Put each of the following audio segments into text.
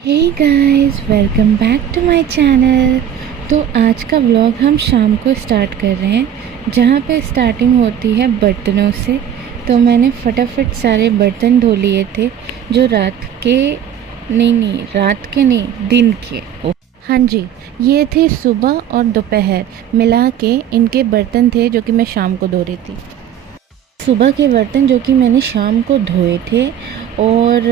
Hey guys, welcome back to my channel. तो आज का व्लॉग हम शाम को स्टार्ट कर रहे हैं, जहाँ पे स्टार्टिंग होती है बर्तनों से। तो मैंने फटाफट सारे बर्तन धो लिए थे, जो रात के नहीं, दिन के। हाँ जी, ये थे सुबह और दोपहर मिला के इनके बर्तन थे, जो कि मैं शाम को धो रही थी। सुबह के बर्तन जो कि मैंने शाम को धोए थे, और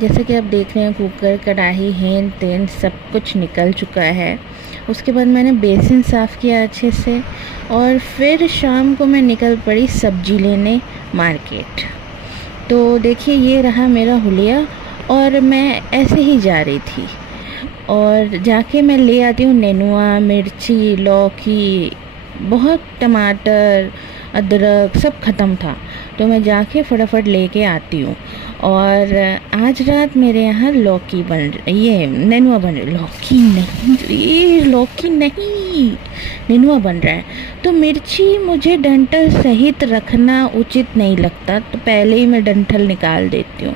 जैसे कि आप देख रहे हैं, कुकर, कढ़ाई, हेन तेन सब कुछ निकल चुका है। उसके बाद मैंने बेसिन साफ़ किया अच्छे से, और फिर शाम को मैं निकल पड़ी सब्जी लेने मार्केट। तो देखिए, ये रहा मेरा हुलिया, और मैं ऐसे ही जा रही थी, और जाके मैं ले आती हूँ नेनुआ, मिर्ची, लौकी, बहुत टमाटर, अदरक सब ख़त्म था। तो मैं जाके फटाफट लेके आती हूँ। और आज रात मेरे यहाँ लौकी बन ये नेनुआ बन रही, लौकी नहीं, नेनुआ बन रहा है। तो मिर्ची मुझे डंठल सहित रखना उचित नहीं लगता, तो पहले ही मैं डंठल निकाल देती हूँ।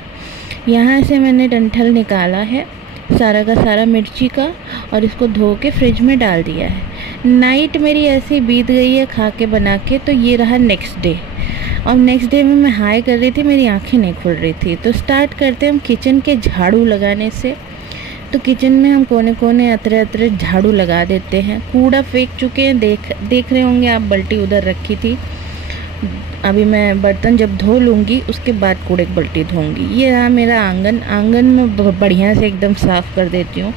यहाँ से मैंने डंठल निकाला है सारा का सारा मिर्ची का, और इसको धो के फ्रिज में डाल दिया है। नाइट मेरी ऐसे बीत गई है खा के बना के। तो ये रहा नेक्स्ट डे, और नेक्स्ट डे में मैं हाई कर रही थी, मेरी आंखें नहीं खुल रही थी। तो स्टार्ट करते हैं हम किचन के झाड़ू लगाने से। तो किचन में हम कोने कोने अतरे अतरे झाड़ू लगा देते हैं। कूड़ा फेंक चुके हैं, देख रहे होंगे आप, बाल्टी उधर रखी थी। अभी मैं बर्तन जब धो लूँगी उसके बाद कूड़े की बाल्टी धोऊँगी। ये रहा मेरा आंगन में बढ़िया से एकदम साफ़ कर देती हूँ।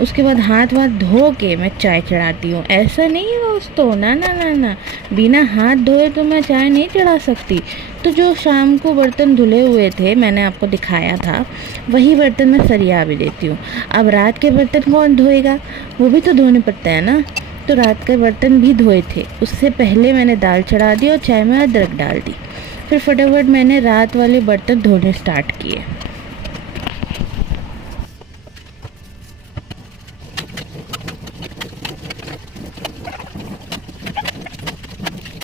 उसके बाद हाथ वाथ धो के मैं चाय चढ़ाती हूँ। ऐसा नहीं है दोस्तों, ना ना ना ना, बिना हाथ धोए तो मैं चाय नहीं चढ़ा सकती। तो जो शाम को बर्तन धुले हुए थे, मैंने आपको दिखाया था, वही बर्तन मैं सरिया भी देती हूँ। अब रात के बर्तन कौन धोएगा, वो भी तो धोने पड़ते हैं ना। तो रात के बर्तन भी धोए थे। उससे पहले मैंने दाल चढ़ा दी और चाय में अदरक डाल दी। फिर फटाफट मैंने रात वाले बर्तन धोने स्टार्ट किए।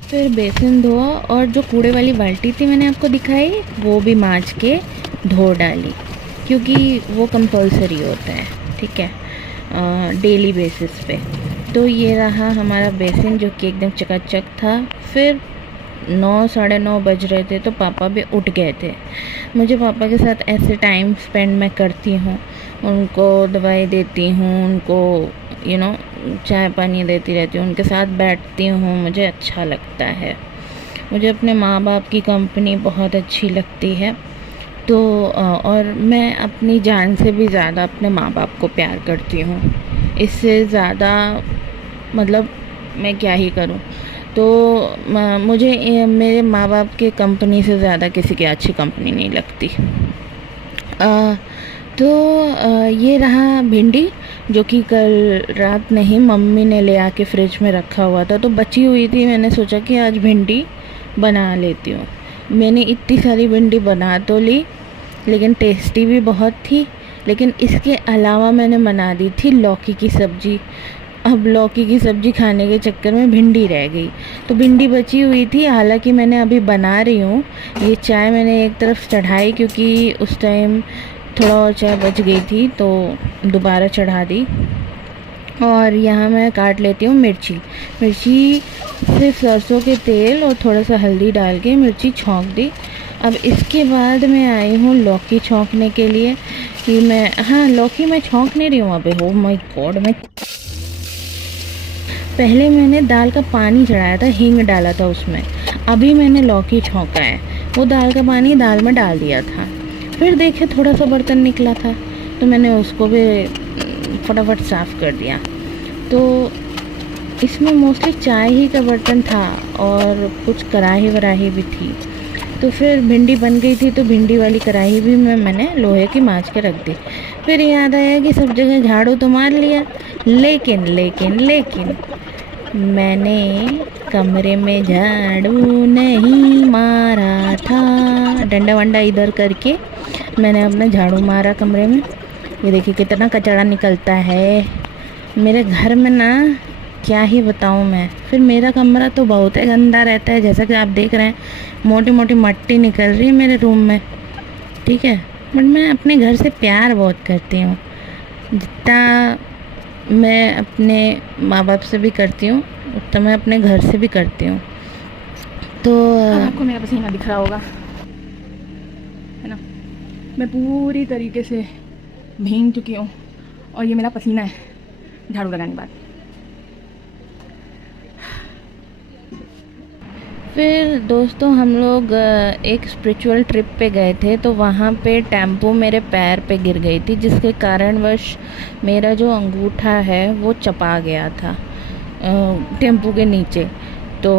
फिर बेसन धोआ, और जो कूड़े वाली बाल्टी थी मैंने आपको दिखाई, वो भी मांज के धो डाली, क्योंकि वो कंपलसरी होता है, ठीक है, डेली बेसिस पे। तो ये रहा हमारा बेसिन, जो कि एकदम चकाचक था। फिर 9 साढ़े 9 बज रहे थे, तो पापा भी उठ गए थे। मुझे पापा के साथ ऐसे टाइम स्पेंड मैं करती हूँ, उनको दवाई देती हूँ, उनको चाय पानी देती रहती हूँ, उनके साथ बैठती हूँ, मुझे अच्छा लगता है। मुझे अपने माँ बाप की कंपनी बहुत अच्छी लगती है। तो और मैं अपनी जान से भी ज़्यादा अपने माँ बाप को प्यार करती हूँ। इससे ज़्यादा मतलब मैं क्या ही करूँ। तो मुझे मेरे माँ बाप के कंपनी से ज़्यादा किसी की अच्छी कंपनी नहीं लगती। तो ये रहा भिंडी, जो कि कल रात नहीं, मम्मी ने ले आके फ्रिज में रखा हुआ था, तो बची हुई थी। मैंने सोचा कि आज भिंडी बना लेती हूँ। मैंने इतनी सारी भिंडी बना तो ली, लेकिन टेस्टी भी बहुत थी। लेकिन इसके अलावा मैंने बना दी थी लौकी की सब्ज़ी। अब लौकी की सब्ज़ी खाने के चक्कर में भिंडी रह गई, तो भिंडी बची हुई थी। हालांकि मैंने अभी बना रही हूँ। ये चाय मैंने एक तरफ चढ़ाई, क्योंकि उस टाइम थोड़ा और चाय बच गई थी, तो दोबारा चढ़ा दी। और यहाँ मैं काट लेती हूँ मिर्ची। सिर्फ सरसों के तेल और थोड़ा सा हल्दी डाल के मिर्ची छौंक दी। अब इसके बाद मैं आई हूँ लौकी छौंकने के लिए। कि लौकी मैं छौंक नहीं रही हूँ अभी। हो माय गॉड, पहले मैंने दाल का पानी चढ़ाया था, हींग डाला था उसमें। अभी मैंने लौकी छौंका है, वो दाल का पानी दाल में डाल दिया था। फिर देखे थोड़ा सा बर्तन निकला था, तो मैंने उसको भी फटाफट साफ़ कर दिया। तो इसमें मोस्टली चाय ही का बर्तन था, और कुछ कढ़ाई वराही भी थी। तो फिर भिंडी बन गई थी, तो भिंडी वाली कढ़ाई भी मैंने लोहे की मांज के रख दी। फिर याद आया कि सब जगह झाड़ू तो मार लिया, लेकिन मैंने कमरे में झाड़ू नहीं मारा था। डंडा वंडा इधर करके मैंने अपना झाड़ू मारा कमरे में। ये देखिए कितना कचरा निकलता है मेरे घर में ना, क्या ही बताऊँ मैं। फिर मेरा कमरा तो बहुत ही गंदा रहता है, जैसा कि आप देख रहे हैं, मोटी मोटी मट्टी निकल रही है मेरे रूम में, ठीक है। बट मैं अपने घर से प्यार बहुत करती हूँ। जितना मैं अपने माँ बाप से भी करती हूँ उतना मैं अपने घर से भी करती हूँ। तो आपको मेरा पसीना दिख रहा होगा, है ना। मैं पूरी तरीके से भीग चुकी हूँ और ये मेरा पसीना है झाड़ू लगाने के बाद। फिर दोस्तों हम लोग एक स्पिरिचुअल ट्रिप पे गए थे, तो वहाँ पे टेम्पो मेरे पैर पे गिर गई थी, जिसके कारणवश मेरा जो अंगूठा है वो चपा गया था टेम्पो के नीचे। तो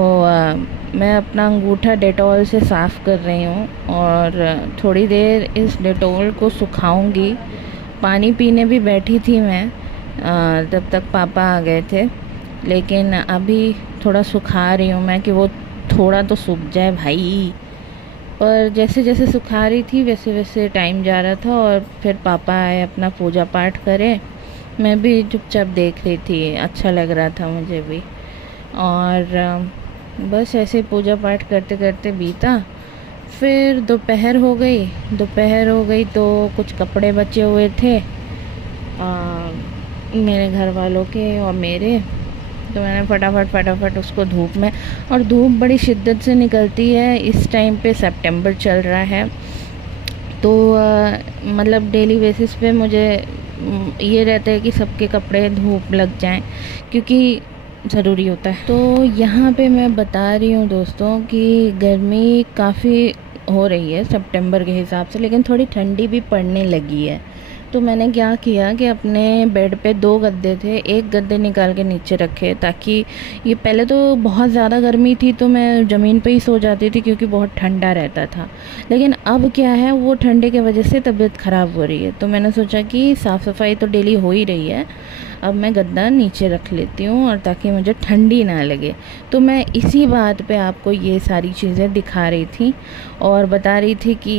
मैं अपना अंगूठा डेटॉल से साफ़ कर रही हूँ और थोड़ी देर इस डेटॉल को सुखाऊंगी। पानी पीने भी बैठी थी मैं, तब तक पापा आ गए थे, लेकिन अभी थोड़ा सुखा रही हूँ मैं कि वो थोड़ा तो सूख जाए भाई। पर जैसे जैसे सुखा रही थी वैसे वैसे टाइम जा रहा था और फिर पापा आए, अपना पूजा पाठ करे। मैं भी चुपचाप देख रही थी, अच्छा लग रहा था मुझे भी। और बस ऐसे पूजा पाठ करते करते बीता। फिर दोपहर हो गई तो कुछ कपड़े बचे हुए थे मेरे घर वालों के और मेरे, तो मैंने फटाफट उसको धूप में, और धूप बड़ी शिद्दत से निकलती है इस टाइम पे, सितंबर चल रहा है, तो मतलब डेली बेसिस पे मुझे ये रहता है कि सबके कपड़े धूप लग जाएं क्योंकि ज़रूरी होता है। तो यहाँ पे मैं बता रही हूँ दोस्तों कि गर्मी काफ़ी हो रही है सितंबर के हिसाब से, लेकिन थोड़ी ठंडी भी पड़ने लगी है। तो मैंने क्या किया कि अपने बेड पे 2 गद्दे थे, एक गद्दे निकाल के नीचे रखे, ताकि ये पहले तो बहुत ज़्यादा गर्मी थी तो मैं ज़मीन पे ही सो जाती थी क्योंकि बहुत ठंडा रहता था, लेकिन अब क्या है वो ठंडे की वजह से तबीयत ख़राब हो रही है। तो मैंने सोचा कि साफ़ सफाई तो डेली हो ही रही है, अब मैं गद्दा नीचे रख लेती हूँ और ताकि मुझे ठंडी ना लगे। तो मैं इसी बात पे आपको ये सारी चीज़ें दिखा रही थी और बता रही थी कि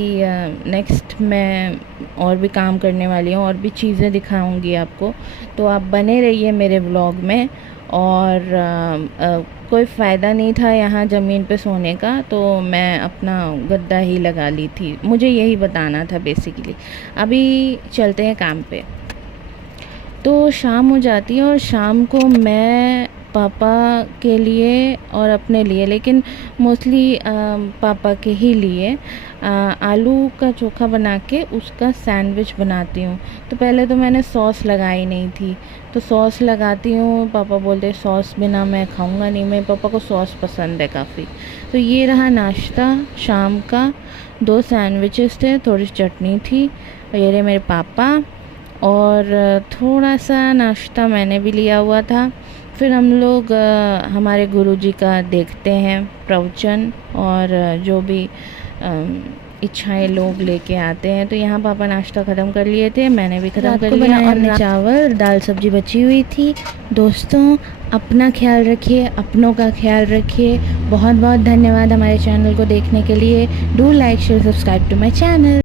नेक्स्ट मैं और भी काम करने वाली हूँ और भी चीज़ें दिखाऊंगी आपको, तो आप बने रहिए मेरे व्लॉग में। और कोई फ़ायदा नहीं था यहाँ ज़मीन पे सोने का, तो मैं अपना गद्दा ही लगा ली थी, मुझे यही बताना था बेसिकली। अभी चलते हैं काम पे। तो शाम हो जाती है और शाम को मैं पापा के लिए और अपने लिए, लेकिन मोस्टली पापा के ही लिए आलू का चोखा बना के उसका सैंडविच बनाती हूँ। तो पहले तो मैंने सॉस लगाई नहीं थी, तो सॉस लगाती हूँ, पापा बोलते सॉस बिना मैं खाऊंगा नहीं, मेरे पापा को सॉस पसंद है काफ़ी। तो ये रहा नाश्ता शाम का, 2 सैंडविचेस थे, थोड़ी चटनी थी, और ये रहे मेरे पापा, और थोड़ा सा नाश्ता मैंने भी लिया हुआ था। फिर हम लोग हमारे गुरुजी का देखते हैं प्रवचन, और जो भी इच्छाएं लोग लेके आते हैं। तो यहाँ पापा नाश्ता ख़त्म कर लिए थे, मैंने भी ख़त्म कर लिया, और चावल दाल सब्जी बची हुई थी। दोस्तों अपना ख्याल रखिए, अपनों का ख्याल रखिए। बहुत बहुत धन्यवाद हमारे चैनल को देखने के लिए। Do like share subscribe to my channel.